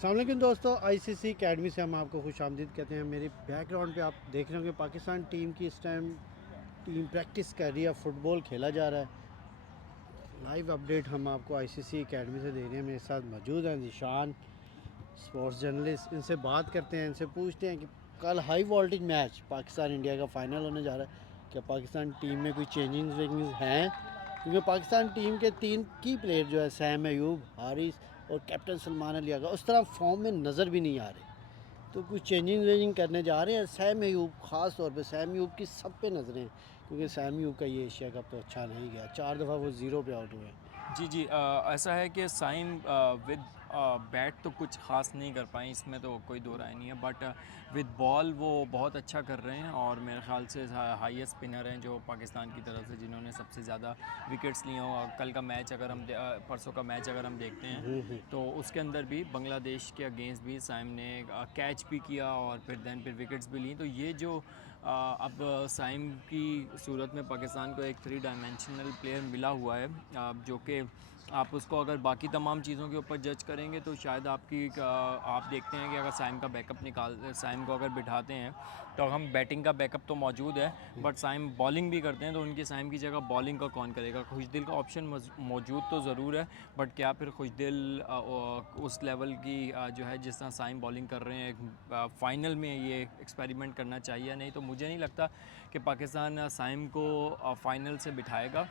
अस्सलाम वालेकुम दोस्तों, आईसीसी एकेडमी से हम आपको खुश आमदीद कहते हैं। मेरे बैकग्राउंड पे आप देख रहे होंगे पाकिस्तान टीम की इस टाइम टीम प्रैक्टिस कर रही है, फुटबॉल खेला जा रहा है। लाइव अपडेट हम आपको आईसीसी एकेडमी से दे रहे हैं। मेरे साथ मौजूद हैं निशान, स्पोर्ट्स जर्नलिस्ट। इनसे बात करते हैं, इनसे पूछते हैं कि कल high voltage match Pakistan India का फ़ाइनल होने जा रहा है। क्या पाकिस्तान टीम में कोई चेंजिंग वेंजिंग हैं? क्योंकि पाकिस्तान टीम के 3 की प्लेयर जो है सैम अयूब, हारिस और कैप्टन सलमान अली आगा उस तरह फॉर्म में नज़र भी नहीं आ रहे। तो कुछ चेंजिंग वेंजिंग करने जा रहे हैं। सैम अयूब ख़ास तौर पे, सैम अयूब की सब पे नज़रें हैं क्योंकि सैम अयूब का ये एशिया कप तो अच्छा नहीं गया। 4 दफ़ा वो ज़ीरो पे आउट हुए हैं। जी, ऐसा है कि साइम विद बैट तो कुछ ख़ास नहीं कर पाए, इसमें तो कोई दो राय नहीं है। बट विद बॉल वो बहुत अच्छा कर रहे हैं और मेरे ख़्याल से हाईएस्ट स्पिनर हैं जो पाकिस्तान की तरफ से, जिन्होंने सबसे ज़्यादा विकेट्स लिए हों। कल का मैच अगर हम परसों का मैच अगर हम देखते हैं तो उसके अंदर भी बांग्लादेश के अगेंस्ट भी साइम ने कैच भी किया और फिर विकेट्स भी ली। तो ये जो अब साइम की सूरत में पाकिस्तान को एक 3 डायमेंशनल प्लेयर मिला हुआ है, जो कि आप उसको अगर बाकी तमाम चीज़ों के ऊपर जज करेंगे तो शायद आप देखते हैं कि अगर साइम को अगर बिठाते हैं तो हम बैटिंग का बैकअप तो मौजूद है, बट साइम बॉलिंग भी करते हैं तो उनकी साइम की जगह बॉलिंग का कौन करेगा। खुशदिल का ऑप्शन मौजूद तो ज़रूर है, बट क्या फिर खुशदिल उस लेवल की जो है जिस तरह साइम बॉलिंग कर रहे हैं फ़ाइनल में ये एक्सपेरिमेंट करना चाहिए? नहीं, तो मुझे नहीं लगता कि पाकिस्तान साइम को फ़ाइनल से बिठाएगा।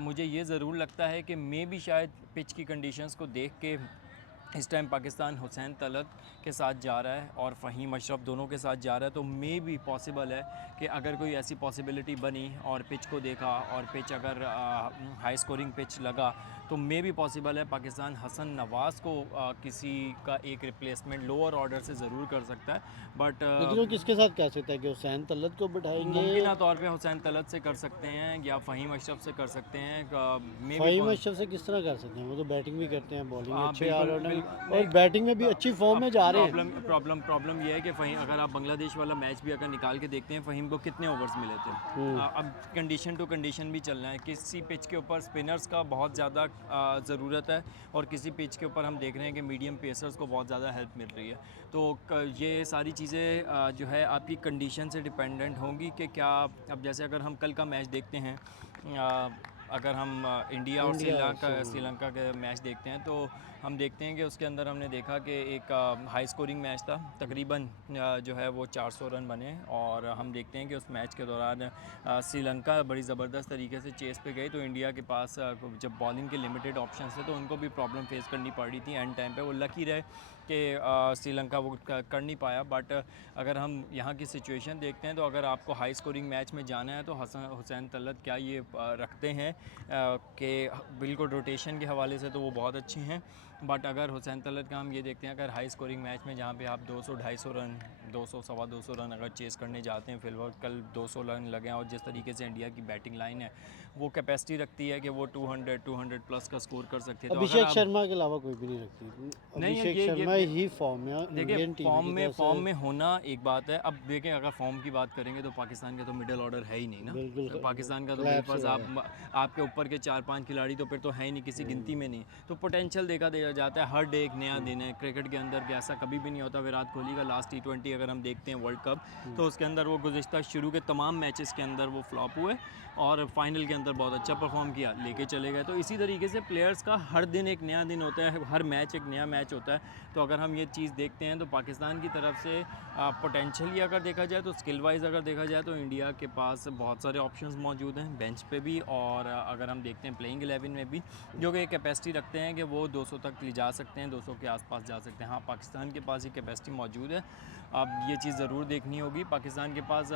मुझे ये ज़रूर लगता है कि मे भी शायद पिच की कंडीशंस को देख के इस टाइम पाकिस्तान हुसैन तलत के साथ जा रहा है और फ़हीम अशरफ दोनों के साथ जा रहा है। तो मे भी पॉसिबल है कि अगर कोई ऐसी पॉसिबिलिटी बनी और पिच को देखा और पिच अगर हाई स्कोरिंग पिच लगा तो मे भी पॉसिबल है पाकिस्तान हसन नवाज़ को किसी का एक रिप्लेसमेंट लोअर ऑर्डर से ज़रूर कर सकता है। बट लेकिन वो किसके साथ कह सकता है कि हुसैन तलत को बिठाएंगे? मुमकिन तौर पे हुसैन तलत से कर सकते हैं या फ़हीम अशरफ से कर सकते हैं, मे भी। फ़हीम अशरफ से किस तरह कर सकते हैं? वो तो बैटिंग भी करते हैं, बॉलिंग भी हाँ, अच्छे बिल्कुल, ऑलराउंडर बिल्कुल और नहीं। बैटिंग में भी अच्छी फॉर्म अब में जा रहे हैं। प्रॉब्लम ये है कि फ़हीम, अगर आप बांग्लादेश वाला मैच भी अगर निकाल के देखते हैं, फ़हीम को कितने ओवर्स मिले थे। अब कंडीशन टू कंडीशन भी चलना है। किसी पिच के ऊपर स्पिनर्स का बहुत ज़्यादा ज़रूरत है और किसी पिच के ऊपर हम देख रहे हैं कि मीडियम पेसर्स को बहुत ज़्यादा हेल्प मिल रही है। तो ये सारी चीज़ें जो है आपकी कंडीशन से डिपेंडेंट होंगी कि क्या। अब जैसे अगर हम कल का मैच देखते हैं, अगर हम इंडिया और इंडिया और श्रीलंका के मैच देखते हैं तो हम देखते हैं कि उसके अंदर हमने देखा कि एक हाई स्कोरिंग मैच था। तकरीबन जो है वो 400 रन बने और हम देखते हैं कि उस मैच के दौरान श्रीलंका बड़ी ज़बरदस्त तरीके से चेस पे गई। तो इंडिया के पास जब बॉलिंग के लिमिटेड ऑप्शंस थे तो उनको भी प्रॉब्लम फेस करनी पड़ रही थी एंड टाइम पे। वो लकी रहे कि श्रीलंका वो कर नहीं पाया। बट अगर हम यहाँ की सिचुएशन देखते हैं तो अगर आपको हाई स्कोरिंग मैच में जाना है तो हुसैन तलत क्या ये रखते हैं कि बिल्कुल रोटेशन के हवाले से तो वो बहुत अच्छे हैं। बट अगर हुसैन तलत का हम ये देखते हैं, अगर हाई स्कोरिंग मैच में जहाँ पे आप 200-250 रन, 200 सवा 200 रन अगर चेस करने जाते हैं, फिलहाल कल 200 रन लगे हैं और जिस तरीके से इंडिया की बैटिंग लाइन है वो कैपेसिटी रखती है कि वो 200 प्लस का स्कोर कर सकती है। तो अगर अभिषेक आप शर्मा के अलावा कोई भी नहीं रखती। नहीं है अभिषेक शर्मा ये ही फॉर्म में है देखिए, इंडियन टीम की तरफ से। फॉर्म में होना एक बात है। अब देखें, अगर फॉर्म की बात करेंगे तो पाकिस्तान का तो मिडिल ऑर्डर है ही नहीं ना। बिल्कुल तो पाकिस्तान का तो क्लैप से बिलफर्ज ज़्यादा। आपके ऊपर के 4-5 खिलाड़ी तो फिर तो है ही नहीं, किसी गिनती में नहीं। तो पोटेंशियल देखा जाता है। हर डे एक नया दिन है क्रिकेट के अंदर, कि ऐसा कभी भी नहीं होता। विराट कोहली का लास्ट T20 अगर हम देखते हैं वर्ल्ड कप, तो उसके अंदर वो गुज़िश्ता शुरू के तमाम मैचेस के अंदर वो फ्लॉप हुए और फाइनल के अंदर बहुत अच्छा परफॉर्म किया, लेके चले गए। तो इसी तरीके से प्लेयर्स का हर दिन एक नया दिन होता है, हर मैच एक नया मैच होता है। तो अगर हम ये चीज़ देखते हैं तो पाकिस्तान की तरफ से पोटेंशियली अगर देखा जाए तो स्किल वाइज अगर देखा जाए तो इंडिया के पास बहुत सारे ऑप्शंस मौजूद हैं बेंच पे भी, और अगर हम देखते हैं प्लेइंग 11 में भी, जो कि कैपेसिटी रखते हैं कि वो 200 तक ले जा सकते हैं, 200 के आसपास जा सकते हैं। हाँ, पाकिस्तान के पास ये कैपेसिटी मौजूद है। अब ये चीज़ ज़रूर देखनी होगी पाकिस्तान के पास।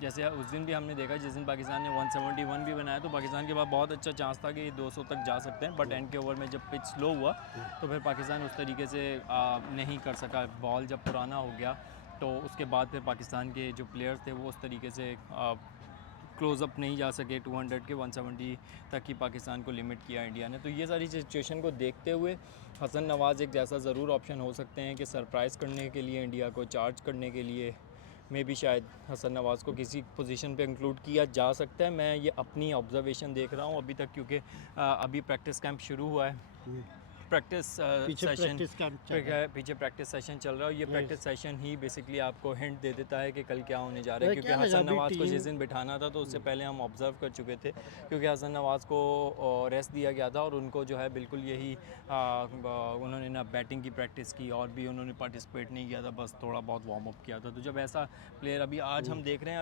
जैसे उस दिन भी हमने देखा, जिस दिन पाकिस्तान ने 171 भी बनाया तो पाकिस्तान के पास बहुत अच्छा चांस था कि ये 200 तक जा सकते हैं। बट एंड के ओवर में जब पिच स्लो हुआ तो फिर पाकिस्तान उस तरीके से नहीं कर सका। बॉल जब पुराना हो गया तो उसके बाद फिर पाकिस्तान के जो प्लेयर्स थे वो उस तरीके से क्लोज़अप नहीं जा सके। 200 के 170 तक ही पाकिस्तान को लिमिट किया इंडिया ने। तो ये सारी सिचुएशन को देखते हुए हसन नवाज़ एक जैसा ज़रूर ऑप्शन हो सकते हैं कि सरप्राइज़ करने के लिए, इंडिया को चार्ज करने के लिए में भी शायद हसन नवाज़ को किसी पोजीशन पे इंक्लूड किया जा सकता है। मैं ये अपनी ऑब्जर्वेशन देख रहा हूँ अभी तक, क्योंकि अभी प्रैक्टिस कैंप शुरू हुआ है प्रैक्टिस पीछे सेशन प्रैक्टिस कैंप चल रहा है। पीछे प्रैक्टिस सेशन चल रहा है और ये Nice. प्रैक्टिस सेशन ही बेसिकली आपको हिंट दे देता है कि कल क्या होने जा रहा है, वैसे क्योंकि क्या लगा हसन अभी नवाज़ को जिस टीम दिन बिठाना था तो उससे पहले हम ऑब्ज़र्व कर चुके थे, क्योंकि हसन नवाज़ को रेस्ट दिया गया था और उनको जो है बिल्कुल यही उन्होंने ना बैटिंग की प्रैक्टिस की और भी उन्होंने पार्टिसिपेट नहीं किया था, बस थोड़ा बहुत वार्म अप किया था। तो जब ऐसा प्लेयर अभी आज हम देख रहे हैं,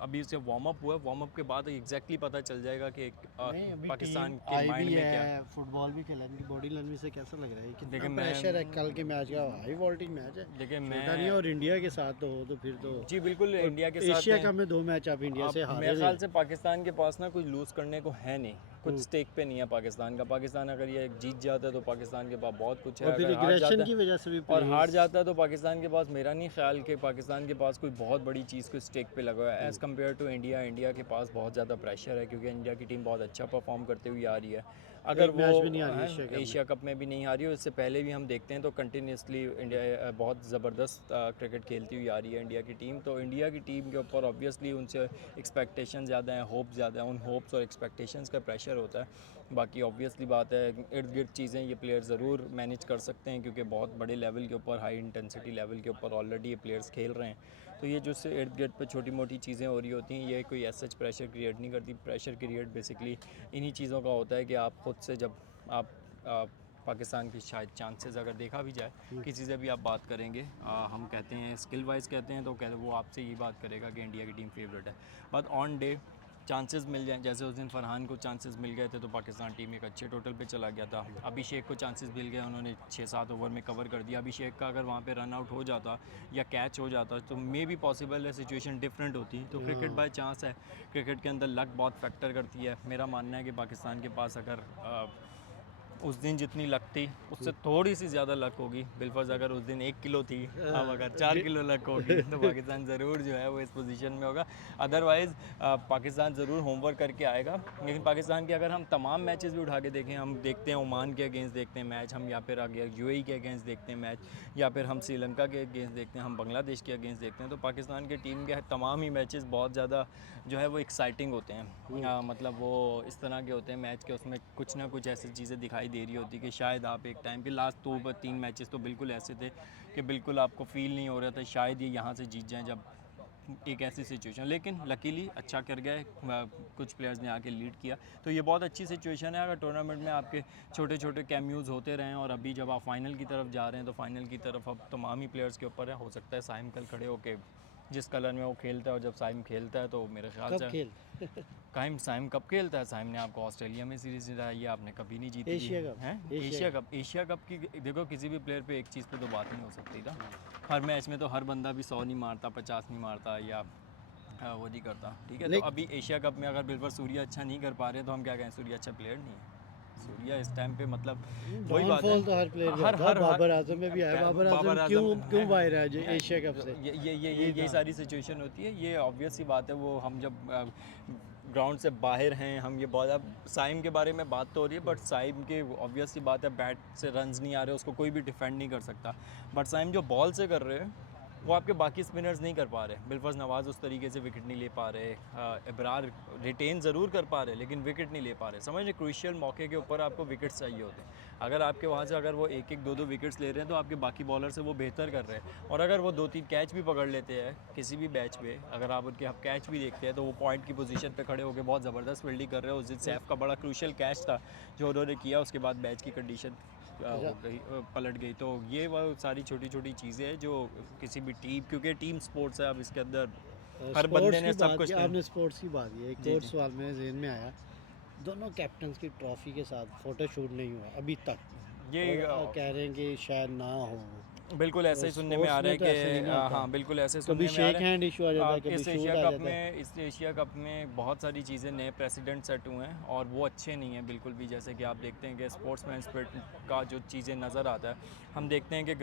अभी उसे वार्म अप हुआ, वार्म अप के बाद एग्जैक्टली पता चल जाएगा कि नहीं अभी पाकिस्तान टीम के आई माइंड भी में क्या। है, फुटबॉल भी खेला, इनकी बॉडी लैंग्वेज से कैसा लग रहा है, कितना देखिए प्रेशर है मैं कल के मैच का, हाई वोल्टेज मैच है, देखिए छोटा नहीं है, मैं और इंडिया के साथ तो हो तो फिर तो, जी बिल्कुल और इंडिया के साथ एशिया हैं। कप में 2 मैच आप इंडिया अब से हारे मेरे हुए ख्याल हैं। से पाकिस्तान के पास ना कुछ लूज़ करने को है नहीं, कुछ हम्म। स्टेक पे नहीं है पाकिस्तान का। पाकिस्तान अगर ये जीत जाता है तो पाकिस्तान के पास बहुत कुछ है, और फिर अगर हार एग्रेशन जाता की है वजह से भी और हार प्लेयर्स, जाता है तो पाकिस्तान के पास मेरा नहीं ख्याल कि पाकिस्तान के पास कोई बहुत बड़ी चीज़ को स्टेक पे लगा हुआ है as compare to India. India के पास बहुत ज़्यादा प्रेशर है क्योंकि इंडिया की टीम बहुत अच्छा परफॉर्म करते हुए आ रही है। अगर एक वो मैच भी नहीं आ रही है एशिया कप में। एशिया कप में भी नहीं हारी, और इससे पहले भी हम देखते हैं तो कंटिन्यूसली इंडिया बहुत ज़बरदस्त क्रिकेट खेलती हुई आ रही है इंडिया की टीम। तो इंडिया की टीम के ऊपर ऑब्वियसली उनसे एक्सपेक्टेशन ज़्यादा है, होप ज़्यादा है, उन होप्स और एक्सपेक्टेशंस का प्रेशर होता है। बाकी ऑब्वियसली बात है, इर्द गिर्द चीज़ें ये प्लेयर ज़रूर मैनेज कर सकते हैं क्योंकि बहुत बड़े लेवल के ऊपर, हाई इंटेंसिटी लेवल के ऊपर ऑलरेडी ये प्लेयर्स खेल रहे हैं। तो ये जो से इर्द गिर्द पर छोटी मोटी चीज़ें हो रही होती हैं, ये कोई ऐसा प्रेशर क्रिएट नहीं करती। प्रेशर क्रिएट बेसिकली इन्हीं चीज़ों का होता है कि आप खुद से जब आप पाकिस्तान की शायद चांसेस अगर देखा भी जाए, किसी से भी आप बात करेंगे, हम कहते हैं स्किल वाइज कहते हैं तो वो आपसे ये बात करेगा कि इंडिया की टीम फेवरेट है। बट ऑन डे चांसेस मिल जाए, जैसे उस दिन फरहान को चांसेस मिल गए थे तो पाकिस्तान टीम एक अच्छे टोटल पे चला गया था। अभिषेक को चांसेस मिल गए, उन्होंने 6-7 ओवर में कवर कर दिया। अभिषेक का अगर वहाँ पे रन आउट हो जाता या कैच हो जाता तो मे भी पॉसिबल है सिचुएशन डिफरेंट होती। तो क्रिकेट बाय चांस है, क्रिकेट के अंदर लक बहुत फैक्टर करती है। मेरा मानना है कि पाकिस्तान के पास अगर उस दिन जितनी लक थी उससे थोड़ी सी ज़्यादा लक होगी। बिलफर्ज अगर उस दिन 1 किलो थी, अब अगर 4 किलो लक होगी तो पाकिस्तान ज़रूर जो है वो इस पोजीशन में होगा। अदरवाइज़ पाकिस्तान ज़रूर होमवर्क करके आएगा। लेकिन पाकिस्तान के अगर हम तमाम मैचेस भी उठा के देखें, हम देखते हैं ओमान के अगेंस्ट देखते हैं मैच, हम या फिर आगे यूएई के अगेंस्ट देखते हैं मैच, या फिर हम श्रीलंका के अगेंस्ट देखते हैं, हम बांग्लादेश के अगेंस्ट देखते हैं, तो पाकिस्तान की टीम के तमाम ही मैचेस बहुत ज़्यादा जो है वो एक्साइटिंग होते हैं। मतलब वो इस तरह के होते हैं मैच के, उसमें कुछ ना कुछ ऐसी चीज़ें दिखाई दे रही होती कि शायद आप एक टाइम पे लास्ट 2-3 मैचेस तो बिल्कुल ऐसे थे कि बिल्कुल आपको फील नहीं हो रहा था शायद ये यहाँ से जीत जाएं, जब एक ऐसी सिचुएशन। लेकिन लकीली अच्छा कर गए, कुछ प्लेयर्स ने आके लीड किया, तो ये बहुत अच्छी सिचुएशन है। अगर टूर्नामेंट में आपके छोटे छोटे कैम्यूज़ होते रहें और अभी जब आप फाइनल की तरफ जा रहे हैं तो फाइनल की तरफ अब तमाम ही प्लेयर्स के ऊपर है। हो सकता है साइम कल खड़े होके जिस कलर में वो खेलता है, और जब साइम खेलता है तो मेरे ख्याल कब से खेल साइम कब खेलता है, साइम ने आपको ऑस्ट्रेलिया में सीरीज़ जिताई है, आपने कभी नहीं जीती एशिया कप, है। एशिया कप की देखो, किसी भी प्लेयर पे एक चीज़ पे तो बात नहीं हो सकती ना। हर मैच में तो हर बंदा भी 100 नहीं मारता, 50 नहीं मारता, या वो नहीं करता, ठीक है। तो अभी एशिया कप में अगर बिल्कुल सूर्या अच्छा नहीं कर पा रहे तो हम क्या कहें, सूर्या अच्छा प्लेयर नहीं है। सूर्या इस टाइम पे मतलब वही बात है, डाउनफॉल तो हर प्लेयर का होता है, बाबर आजम में भी आया, बाबर आजम क्यों बाहर है एशिया कप से, ये सारी सिचुएशन होती है। ये ऑब्वियस सी बात है, वो हम जब ग्राउंड से बाहर हैं, हम ये बहुत, अब साइम के बारे में बात तो हो रही है, बट साइम के ऑब्वियस सी बात है बैट से रन्स नहीं आ रहे, उसको कोई भी डिफेंड नहीं कर सकता। बट साइम जो बॉल से कर रहे हैं वो आपके बाकी स्पिनर्स नहीं कर पा रहे। बिलफर्ज नवाज़ उस तरीके से विकेट नहीं ले पा रहे, इब्रार रिटेन ज़रूर कर पा रहे लेकिन विकेट नहीं ले पा रहे। समझ, क्रूशियल मौके के ऊपर आपको विकेट्स चाहिए होते हैं। अगर आपके वहाँ से अगर वो 1-1 2-2 विकेट्स ले रहे हैं तो आपके बाकी बॉलर से वो बेहतर कर रहे हैं। और अगर वो 2-3 कैच भी पकड़ लेते हैं किसी भी मैच पे, अगर आप उनके आप कैच भी देखते हैं तो वो पॉइंट की पोजीशन पे खड़े होकर बहुत ज़बरदस्त फील्डिंग कर रहे हैं। उस दिन सैफ का बड़ा क्रूशियल कैच था जो उन्होंने किया, उसके बाद मैच की कंडीशन हो गई, पलट गई। तो ये वो सारी छोटी छोटी चीज़ें हैं जो किसी भी टीम, क्योंकि टीम स्पोर्ट्स है, अब इसके अंदर हर बंदे ने सब कुछ आपने स्पोर्ट्स की बात की, एक जी, और जी। सवाल मेरे जहन में आया, दोनों कैप्टन्स की ट्रॉफी के साथ फोटो शूट नहीं हुआ अभी तक, ये और कह रहे हैं कि शायद ना हो, बिल्कुल ऐसा ही सुनने में आ रहा है तो ऐसा नहीं कि ना होता। हाँ बिल्कुल ऐसे कभी सुनने में आ शेक रहा है। हैंड इशू आ जाता है, कभी इस शूट एशिया आ कप जाता है। में इस एशिया कप में बहुत सारी चीज़ें, नए प्रेसिडेंट सेट हुए हैं और वो अच्छे नहीं हैं बिल्कुल भी। जैसे कि आप देखते हैं कि स्पोर्ट्समैन स्पिरिट का जो चीज़ें नज़र आता है, हम देखते हैं कि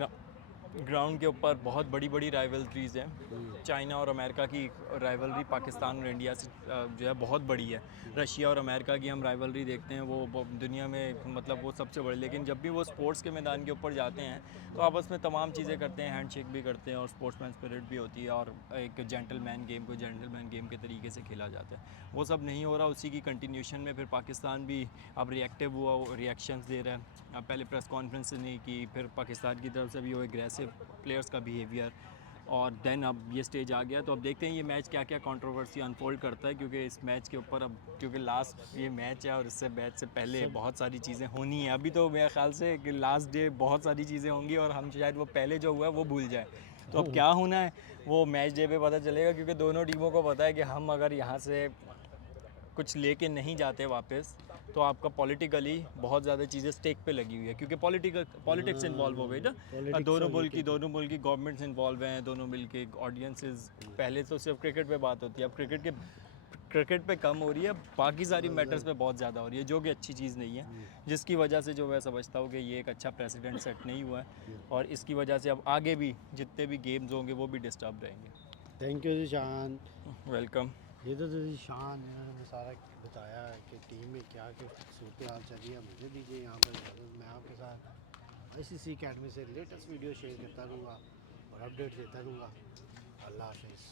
ग्राउंड के ऊपर बहुत बड़ी बड़ी राइवलरीज हैं। चाइना और अमेरिका की राइवलरी पाकिस्तान और इंडिया से जो है बहुत बड़ी है। रशिया और अमेरिका की हम राइवलरी देखते हैं, वो दुनिया में मतलब वो सबसे बड़ी। लेकिन जब भी वो स्पोर्ट्स के मैदान के ऊपर जाते हैं तो आपस में तमाम चीज़ें करते हैं, हैंडशेक भी करते हैं और स्पोर्ट्समैन स्पिरिट भी होती है और एक जेंटलमैन गेम को जेंटलमैन गेम के तरीके से खेला जाता है। वो सब नहीं हो रहा, उसी की कंटिन्यूशन में फिर पाकिस्तान भी अब रिएक्टिव हुआ, रिएक्शंस दे रहा है। अब पहले प्रेस कॉन्फ्रेंस नहीं की, फिर पाकिस्तान की तरफ से भी वो एग्रेसिव प्लेयर्स का बिहेवियर, और देन अब ये स्टेज आ गया। तो अब देखते हैं ये मैच क्या क्या कंट्रोवर्सी अनफोल्ड करता है, क्योंकि इस मैच के ऊपर अब क्योंकि लास्ट ये मैच है और इससे मैच से पहले बहुत सारी चीज़ें होनी हैं। अभी तो मेरे ख्याल से कि लास्ट डे बहुत सारी चीज़ें होंगी और हम शायद वो पहले जो हुआ है वो भूल जाए। तो अब क्या होना है वो मैच डे पे पता चलेगा, क्योंकि दोनों टीमों को पता है कि हम अगर यहाँ से कुछ लेके नहीं जाते वापस तो आपका पॉलिटिकली बहुत ज़्यादा चीज़ें स्टेक पे लगी हुई है, क्योंकि पॉलिटिक्स इन्वॉल्व हो गई ना। Politics दोनों और मुल्क की लेके दोनों मुल्क की गवर्नमेंट्स इन्वॉल्व हैं, दोनों मिल के ऑडियंसेस। पहले तो सिर्फ क्रिकेट पे बात होती है, अब क्रिकेट पे कम हो रही है, बाकी सारी मैटर्स पे बहुत ज़्यादा हो रही है, जो कि अच्छी चीज़ नहीं है। जिसकी वजह से जो मैं समझता हूँ कि ये एक अच्छा प्रेसिडेंट सेट नहीं हुआ है और इसकी वजह से अब आगे भी जितने भी गेम्स होंगे वो भी डिस्टर्ब रहेंगे। Thank you Zeeshan. वेलकम। ये तो जीशान इन्होंने सारा बताया है कि टीम में क्या क्या सूरत हाल चल रही है। मुझे दीजिए यहाँ पर इजाज़त, मैं आपके साथ ICC अकेडमी से लेटेस्ट वीडियो शेयर करता रहूँगा और अपडेट देता रहूँगा। अल्लाह हाफिज़।